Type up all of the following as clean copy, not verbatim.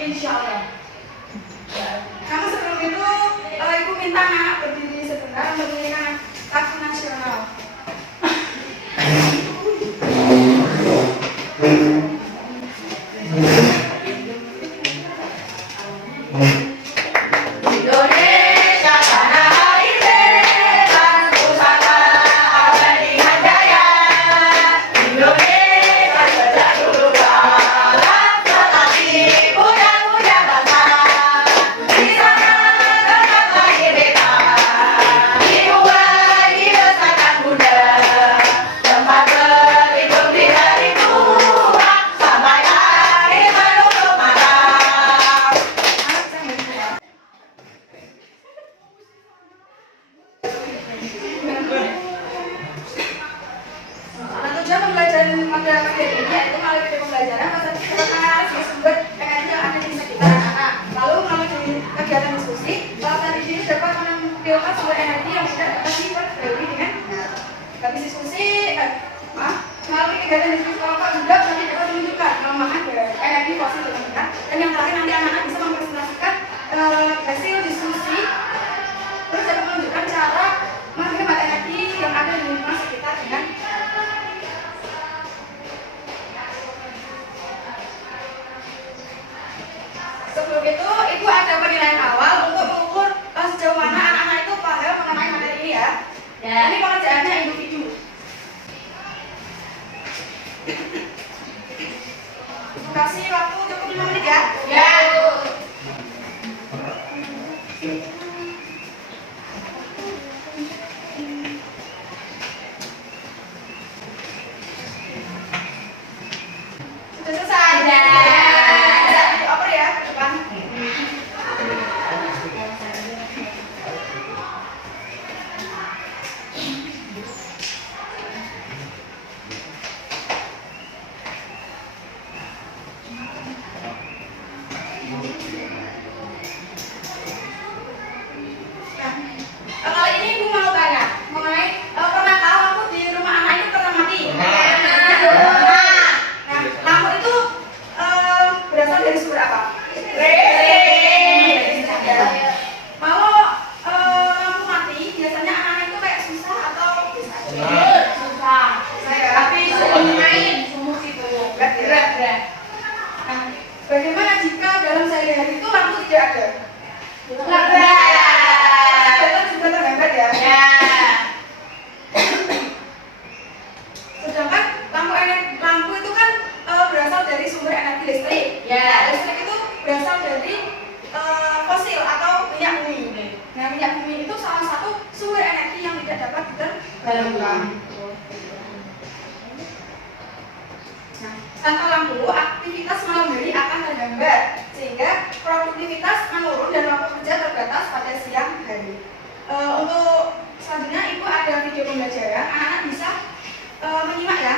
Insya Allah. Namun sebelum itu, Ibu minta anak berdiri sebentar untuk menyanyikan lagu nasional. Sebelum itu, Ibu ada penilaian awal untuk mengukur sejauh mana anak-anak itu paham mengenai materi ini ya. Ini pengerjaannya individu. Kasih waktu cukup 5 menit ya. Ya. Sudah selesai. Sudah. Dioper ya ke depan. Kali ini Ibu mau tanya mengenai pernahkah lampu di rumah anak itu pernah mati? Nah, lampu itu berasal dari sumber apa? Kalau lampu mati, biasanya anak-anak itu kayak susah atau bisa? Susah. Tapi main sumur itu berat. Nah, bagaimana jika dalam sehari-hari itu lampu tidak ada? Juga terhambat ya. Sedangkan lampu itu kan berasal dari sumber energi listrik. Listrik itu berasal dari fosil atau minyak bumi. Nah, minyak bumi itu salah satu sumber energi yang tidak dapat diterbarukan. Nah, tanpa lampu, aktivitas malam hari akan terhambat sehingga produktivitas menurun dan waktu kerja terbatas pada siang hari. Untuk selanjutnya Ibu ada video pembelajaran, anak-anak bisa menyimak ya.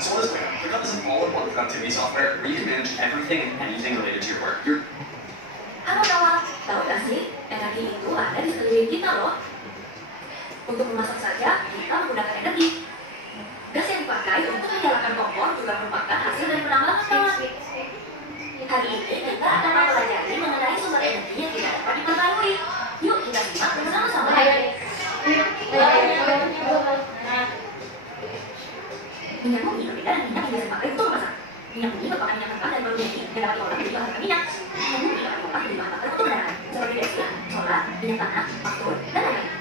So Elizabeth, ClickUp is an all-in-one productivity software where you can manage everything and anything related to your work. Halo kawan, tahu gak sih, energi itu ada di sekeliling kita loh. Untuk memasak saja, kita menggunakan energi. Gas yang dipakai untuk menyalakan kompor juga merupakan hasil dari penambangan kawan. Hari ini kita akan mempelajari mengenai sumber energi yang tidak dapat diperbarui. Yuk kita simak bersama-sama. Minyak bumi berbeda dengan minyak yang biasa dipakai untuk memasak. Minyak bumi merupakan minyak mentah dan berbunyi yang dapat diolah menjadi bahan bakar minyak. Minyak bumi dapat diolah menjadi bahan bakar untuk kendaraan seperti bensin, solar, minyak tanah, aftur, dan lain-lain.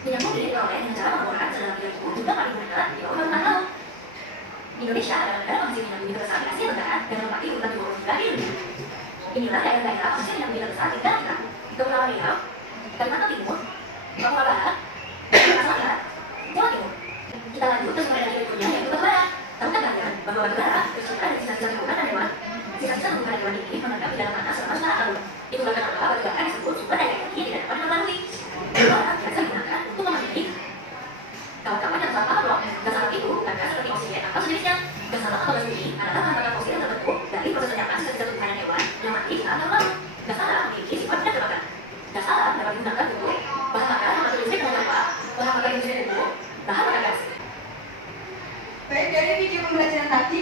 Minyak bumi diperoleh dengan cara mengolah sedalam 3.000 juta kali meter di bawah permukaan laut. Indonesia adalah negara penghasil minyak bumi terbesar di Asia Tenggara dan menempati urutan 29 di dunia. Inilah daerah-daerah penghasil minyak bumi terbesar di negara kita: Kepulauan Riau, Kalimantan Timur, Papua Barat, Sumatera Selatan, Jawa Timur. Kita lanjut ke sumber energi berikutnya yaitu batu bara. Tahukah kalian bahwa batu bara bersumber dari sisa-sisa tumbuhan dan hewan? Sisa-sisa tumbuhan dan hewan ini mengendap di dalam tanah selama jutaan tahun. Itulah kenapa batu bara disebut sumber daya energi yang tidak dapat diperbarui. Batu bara biasa digunakan untuk memandikan. Kawan-kawan yang salah paham loh, gas alam itu bukan gas seperti oksigen atau sejenisnya. Gas alam atau gas bumi adalah bahan bakar fosil yang terbentuk dari proses penyerapan sisa-sisa tumbuhan dan hewan yang mati jutaan tahun lalu. Gas alam memiliki sifat tidak terbakar. Gas alam dapat digunakan untuk bahan bakar yang listrik dengan apa? Bahan bakar industri untuk bahan bakar gas.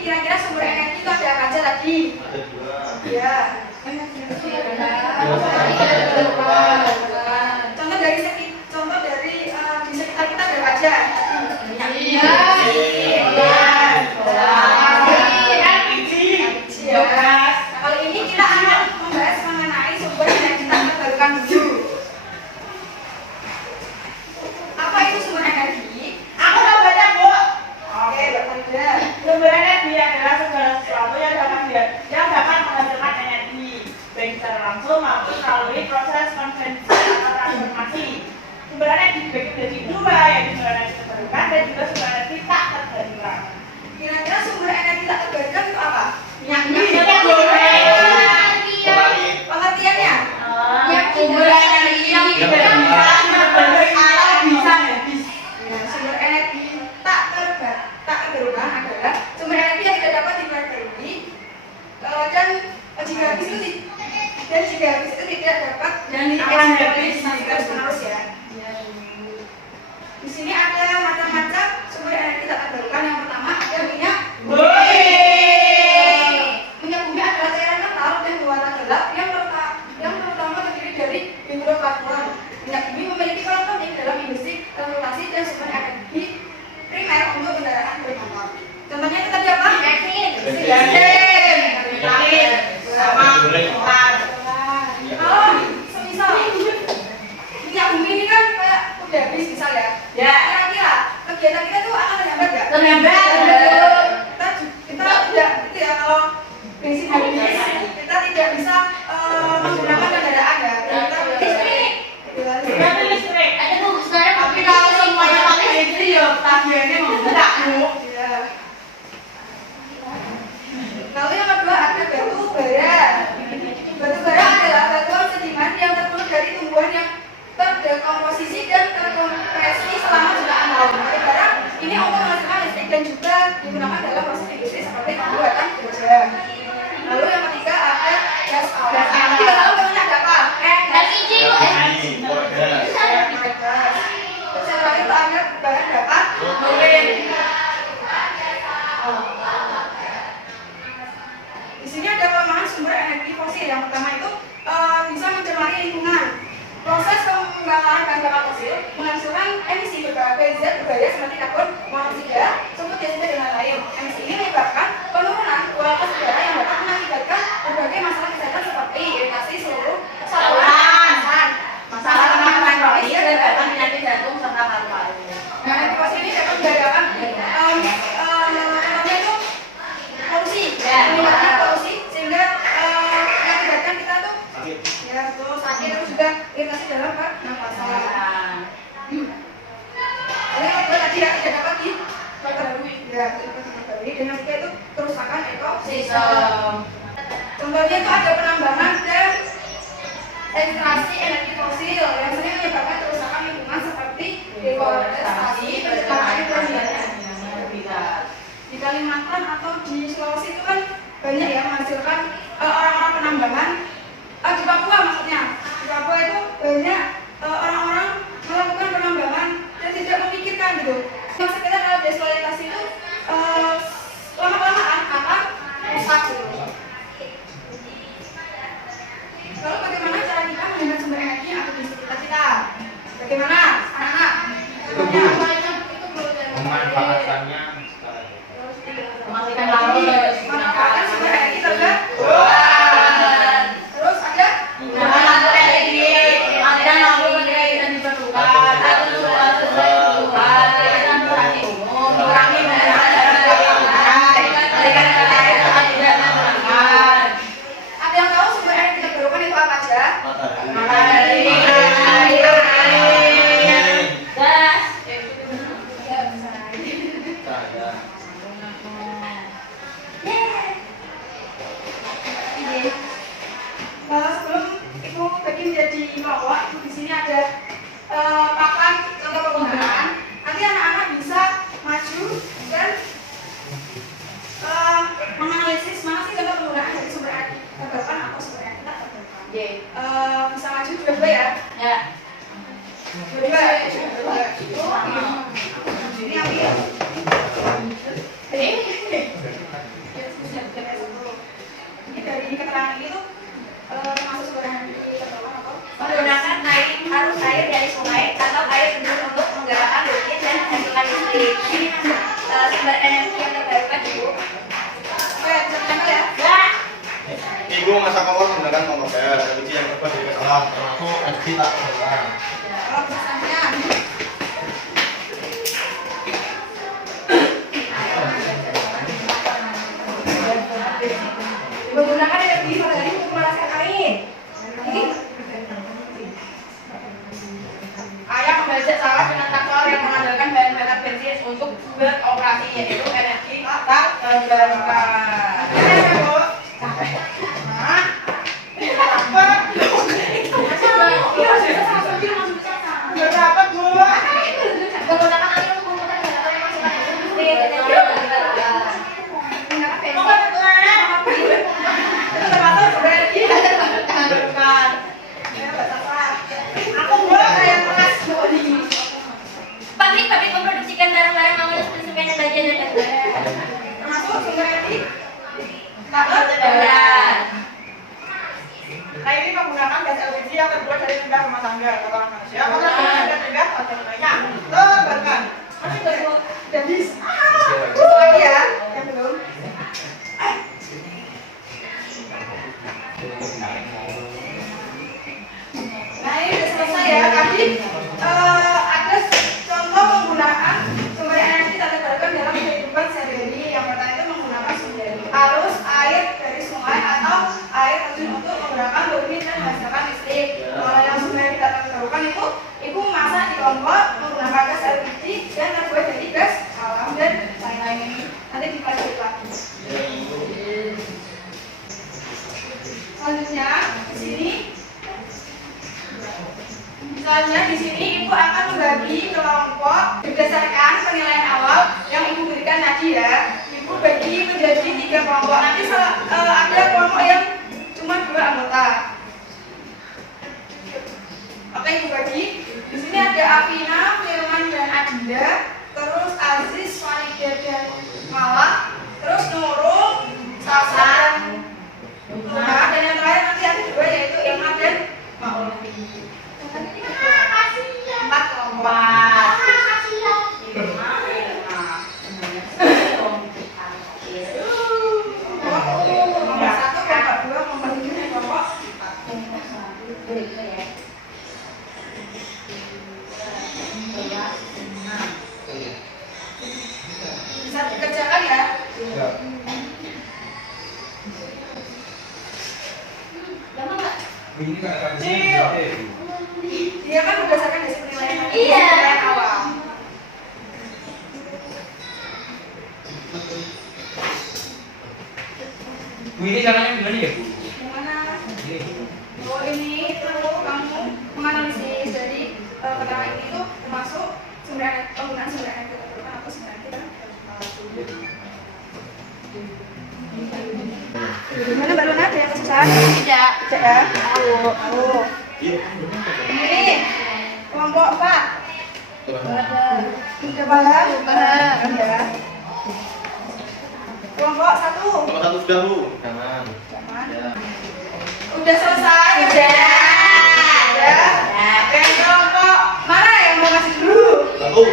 kira-kira sumber energi itu ada apa aja tadi? Ada 2. Ya. Contoh dari di sekitar kita ada apa aja? Kali ini kita akan membahas mengenai sumber energi tak terbarukan dulu. Apa itu sumber energi? Aku tahu banyak, Bu. Oke, Mbak Farida. Sumber energi adalah segala sesuatu yang dapat menghasilkan energi, baik secara langsung maupun melalui proses konvensi atau transformasi. Sumber energi dibagi menjadi 2, yaitu sumber energi terbarukan dan juga sumber energi tak terbarukan. Kira-kira sumber energi tak terbarukan itu apa? Minyak goreng. Pengertiannya? Sumber energi yang tidak bisa habis. Ya, sumber energi tak terbarukan adalah sumber energi yang tidak dapat diperbarui dan jika habis itu tidak dapat dieksploitasi terus ya. Di sini ada macam-macam sumber energi tak terbarukan. Yang pertama ada minyak bumi. Minyak bumi adalah cairan kental dan berwarna gelap yang terutama terdiri dari hidrokarbon. Minyak bumi memiliki peran penting dalam industri transportasi dan sumber energi primer untuk kendaraan bermotor. Contohnya itu tadi apa? Bensin, Sama solar. kalau semisal minyak bumi ini kan kayak udah habis misal ya. Ya. Kira-kira kegiatan kita tuh akan terhambat nggak? Terhambat. Kita tidak itu ya, kalau bensin habis kita tidak bisa menggunakan kendaraan ya. Kita listrik. Berarti listrik. Tapi kalau semuanya pakai listrik ya tagihannya membludak, Bu. Iya. Lalu yang kedua ada batu bara. Batu bara adalah batuan sedimen yang terbuat dari tumbuhan yang terdekomposisi dan terkompresi selama jutaan tahun. Batu bara ini untuk menghasilkan listrik dan juga digunakan dalam proses industri seperti pembuatan baja. Lalu yang ketiga ada gas alam. Nanti kita tahu namanya ada apa? Setelah itu ada bahan bakar mobil. Di sini ada kelemahan sumber energi fosil. Yang pertama itu bisa mencemari lingkungan. Proses pembakaran bahan bakar fosil menghasilkan emisi berbagai zat berbahaya seperti karbon monoksida, sumber dioksida dan lain-lain. Emisi ini menyebabkan penurunan kualitas udara yang dapat mengakibatkan berbagai masalah kesehatan seperti iritasi seluruh saluran, masalah penahan kronis dan bahkan penyakit jantung serta paru-paru. Nah, energi fosil ini dapat membahayakan contohnya itu polusi, menyebabkan polusi sehingga mengakibatkan kita tuh ya terus sakit, terus juga iritasi dalam pernapasan. Ini kalau tadi ya tidak dapat diperbarui, ya tidak diperbarui, dan yang ketiga itu kerusakan ekosistem. Contohnya itu ada penambangan dan ekstraksi energi fosil yang sering menyebabkan kerusakan lingkungan seperti deforestasi, pencemaran dan di Kalimantan atau di Sulawesi itu kan banyak ya menghasilkan orang-orang penambangan. Di Papua maksudnya, di Papua itu banyak orang-orang melakukan penambangan dan tidak memikirkan gitu. Maksud kita adalah deeksploitasi itu lama-kelamaan akan rusak gitu. Lalu bagaimana cara kita menghemat sumber energi yang ada di sekitar kita? Bagaimana anak-anak? Memanfaatkannya Memanfaatkan sumber energi terbarukan. Terus ada ada yang tahu sumber energi terbarukan itu apa aja? Sebelum Ibu bagi menjadi kelompok, Ibu di sini ada papan contoh penggunaan. Nanti anak-anak bisa maju dan menganalisis mana sih contoh penggunaan dari sumber energi terbarukan atau sumber energi tak terbarukan. Bisa maju dua-dua ya? Ya. Dua-dua. Ini ambil. sumber energi yang terbarukan Ibu. Oke, bisa ditempel ya. Ibu masa kompor menggunakan kompor gas, LPG yang terbuat dari gas alam, termasuk LPG tak terbarukan. Kalau misalnya menggunakan energi matahari untuk memanaskan air. Ini Ayah membajak sawah dengan traktor yang mengandalkan bahan bakar bensin untuk beroperasi, yaitu energi tak terbarukan. Bu. Hah? Apa? Nggak dapat, Bu. Menggunakan air untuk memutar generator yang menghasilkan listrik energi yang terbarukan. menggunakan Kok bensin. nggak betul? Itu termasuk sumber energi yang terbarukan. Ya, bahasa apa? Aku buat kayak keras, Bu. Pabrik-pabrik memproduksikan barang-barang bangunan seperti semen, baja, dan batu-bara. Termasuk sumber energi Tak Terbarukan. Nah, ini menggunakan gas LPG yang terbuat dari limbah rumah tangga kotoran manusia, kotoran manusia dan limbah lainnya. Terbarukan. Masih baru habis. lagi ya, yang belum. Nah ini udah selesai ya. Tadi ada contoh penggunaan sumber energi tak terbarukan dalam kehidupan sehari-hari. Yang pertama itu menggunakan sumber arus air dari sungai atau air terjun untuk menggunakan turbin dan menghasilkan listrik. Kalau yang sumber energi tak terbarukan itu masak di kompor menggunakan gas LPG dan terbuat dari gas alam dan lain-lain ini. Nanti dipelajari lagi. Selanjutnya di sini Ibu akan membagi kelompok berdasarkan penilaian awal yang Ibu berikan tadi ya. Ibu bagi menjadi 3 kelompok. Nanti ada kelompok yang cuma 2 anggota. Oke, Ibu bagi. Di sini ada Afina, Firman dan Adinda, terus Aziz, Walida dan Mala, terus Nurul, Sasa dan Luna, dan yang terakhir nanti ada 2 yaitu Ilma dan Maul. 4 kelompok. Nomor 1, kelompok 2, nomor 3, kelompok 4. Bisa dikerjakan ya? Ini kan akan Dia kan berdasarkan hasil penilaian Iya. penilaian awal. Bu, ini caranya gimana ya, Bu? Gimana? Ini, Bu. Oh ini perlu kamu menganalisis. Jadi keterangan ini tuh termasuk penggunaan sumber energi terbarukan atau sumber energi terbarukan. Gimana Mbak Luna? Ada yang kesusahan? Tidak. Tidak ya? Tahu. Ini kelompok 4. Sudah paham? Paham ya. Kelompok 1. Nomor 1 sudah, Bu. Jangan. Ya. Udah selesai? Udah. Oke, kelompok mana yang mau kasih dulu? Satu.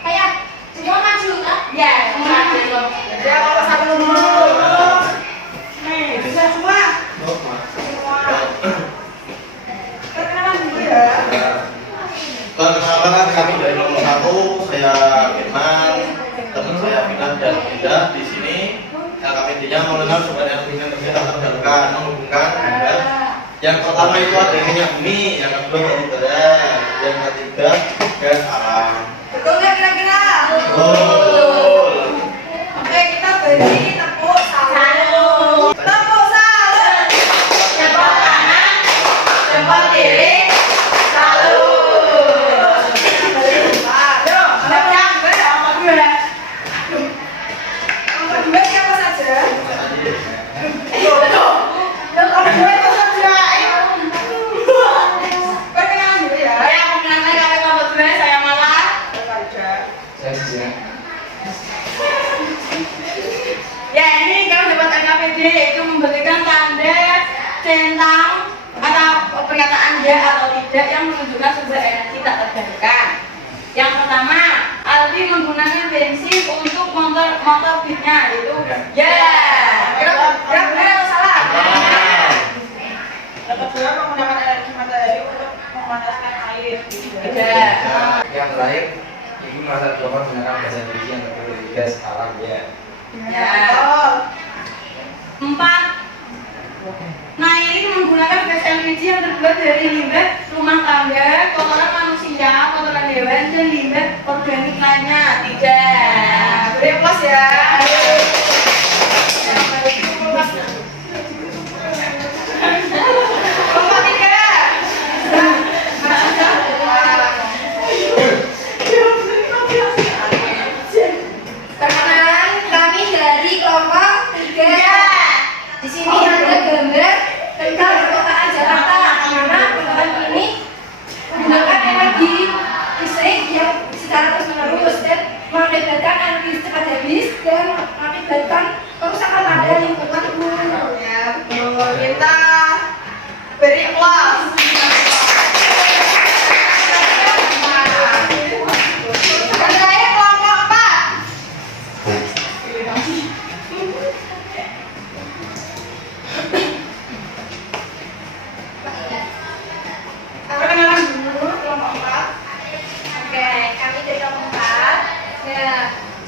Kayak semua maju kan? Ya, semua dulu. Ya, kelompok 1 dulu. Nih, bisa semua? Semua. Perkenalan dulu ya. Perkenalkan kami dari nomor 1, saya Firman, teman saya Firman dan Indah. Di sini LKPD-nya mengenal sumber energi yang terbarukan, menghubungkan gas. Yang pertama itu ada minyak bumi, yang kedua batu bara, yang ketiga gas alam. Betul nggak kira-kira? Betul. Oke, kita beri tepuk salut. Tepuk salut. Jempol kanan, jempol kiri, salut. Ayo, siap juga ya, kelompok 2. Kelompok 2 siapa saja? Kelompok 2 itu saja. Perkenalan dulu ya. Saya mengenalkan kami kelompok 2, saya Malah. Saya bisa. Ya, ini kalau dapat LKPD itu memberikan tanda centang atau pernyataan ya atau tidak yang menunjukkan sumber energi tak terbarukan. Yang pertama, tadi menggunakan bensin untuk motor beatnya itu ya. Kira benar atau salah? Yang kedua menggunakan energi matahari untuk memanaskan air. Yang terakhir, ibu merasa terluka menggunakan gas LPG yang terbuat dari gas alam ya. Ya. 4. Nah, ini menggunakan gas LPG yang terbuat dari limbah rumah tangga, kotoran manusia, kotoran hewan, dan limbah organik lainnya. Tidak. Beri aplaus ya. Kelompok 3. Perkenalkan, kami dari kelompok 3. Di sini ada gambar tentang perkotaan Jakarta, di mana perkotaan ini menggunakan energi listrik yang secara terus-menerus dan mengakibatkan energi cepat habis dan mengakibatkan kerusakan pada lingkungan umum. Ya, betul. Kita beri aplaus. Dan terakhir kelompok 4. Perkenalan dulu kelompok 4. Oke, kami dari kelompok 4. Ya,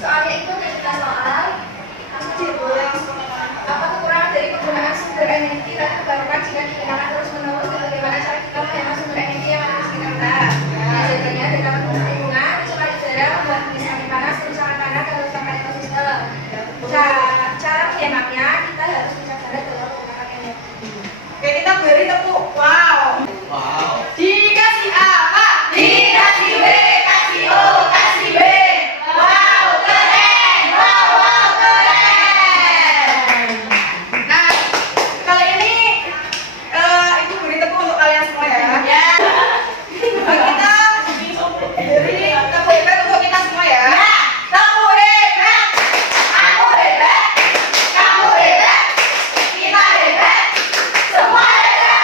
soalnya itu kita soal apa kekurangan dari penggunaan sumber energi terbarukan jika digunakan terus-menerus dan bagaimana cara kita menghemat sumber energi yang ada di sekitar kita. Jawabannya dapat lingkungan, pencemaran udara, membuat kondisi angin panas, kerusakan tanah, dan kerusakan ekosistem. Cara menghematnya kita harus mencegah dalam menggunakan energi. Oke, kita beri tepuk. Wow. Wow. Dikasih A, Pak. Dikasih B, kasih O, kasih B. Wow, keren. Wow, keren. Nah, kali ini Ibu beri tepuk untuk kalian semua ya. Ya. Kita beri tepuk hebat untuk kita semua ya. Tepuk hebat. Aku hebat. Kamu hebat. Kita hebat. Semua hebat.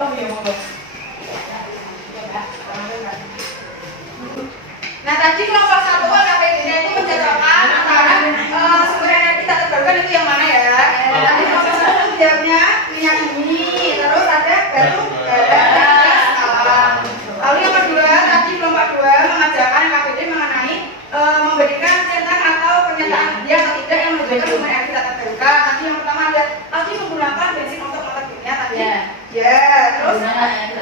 Oh iya, monggo. Nah, tadi kelompok 1 KPD-nya itu menjadwalkan antara sumber energi tak terbarukan itu yang mana ya? Tadi kelompok 1 menjawabnya minyak bumi, terus ada batu bara, gas alam. Lalu yang kedua, tadi kelompok 2 mengajarkan KPD mengenai memberikan centang atau pernyataan dia atau tidak yang menunjukkan sumber energi tak terbarukan. Tadi yang pertama ada tadi menggunakan bensin untuk motor beatnya tadi. Ya, terus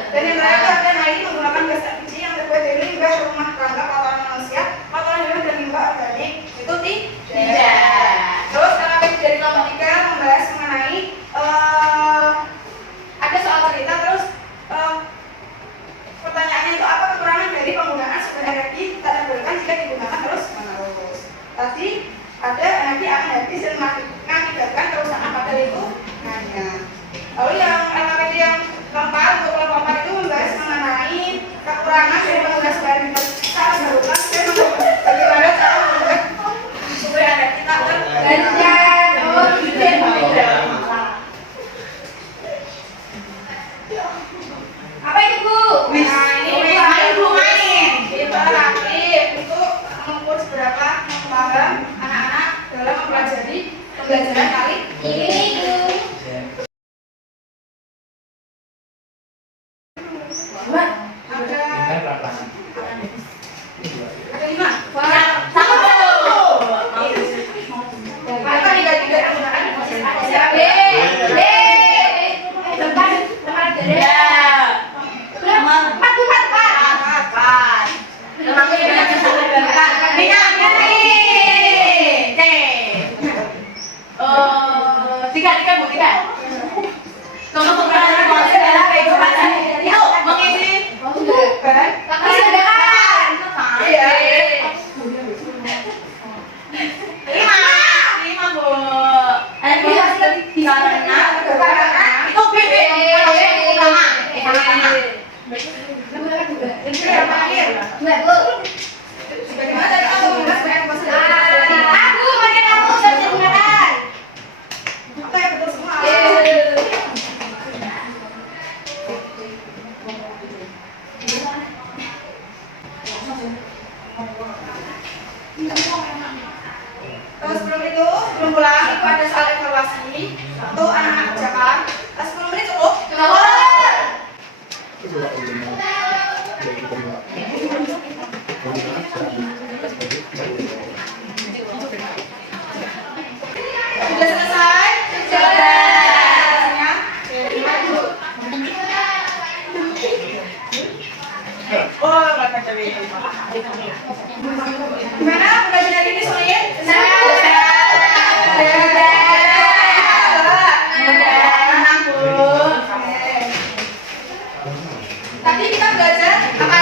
dan yang terakhir ada nah ini menggunakan gas LPG yang terbuat dari limbah rumah tangga, kotoran manusia, kotoran hewan dan limbah organik itu tidak. Terus KPD dari kelompok 3 membahas mengenai ada soal cerita terus pertanyaannya itu apa kekurangan dari penggunaan sumber energi tak terbarukan jika digunakan terus menerus. Tadi ada energi akan habis dan mengakibatkan kerusakan pada lingkungannya. Lalu yang LKPD yang keempat untuk kelompok 4 itu membahas mengenai kekurangan dari penggunaan sumber energi tak terbarukan dan bagaimana cara membuat sumber energi tak terbarukan. Oh, gitu. Apa itu, Bu? Nah, ini main Bu main. Interaktif untuk mengukur seberapa paham anak-anak dalam mempelajari pembelajaran kali Ini, Bu. Ada 5. Satu. Apa tiga yang menggunakan proses B. B. Tempat dari. Empat. Tiga Bu. Contoh penggunaan proses adalah kehidupan itu mengisi bahan Kesudahan. Iya. 5 Bu. Karena itu B utama. Itu yang terakhir. Bagaimana cara kamu membahas banyak proses? Aku pakai kamu kesudahan. Oke, betul semua. Sebelum itu, sebelum pulang itu ada soal evaluasi untuk anak-anak kerjakan. 10 menit cukup? Sudah selesai? Oh, kata cewek. Gimana? Udah benar ini sulit? Tadi kita belajar apa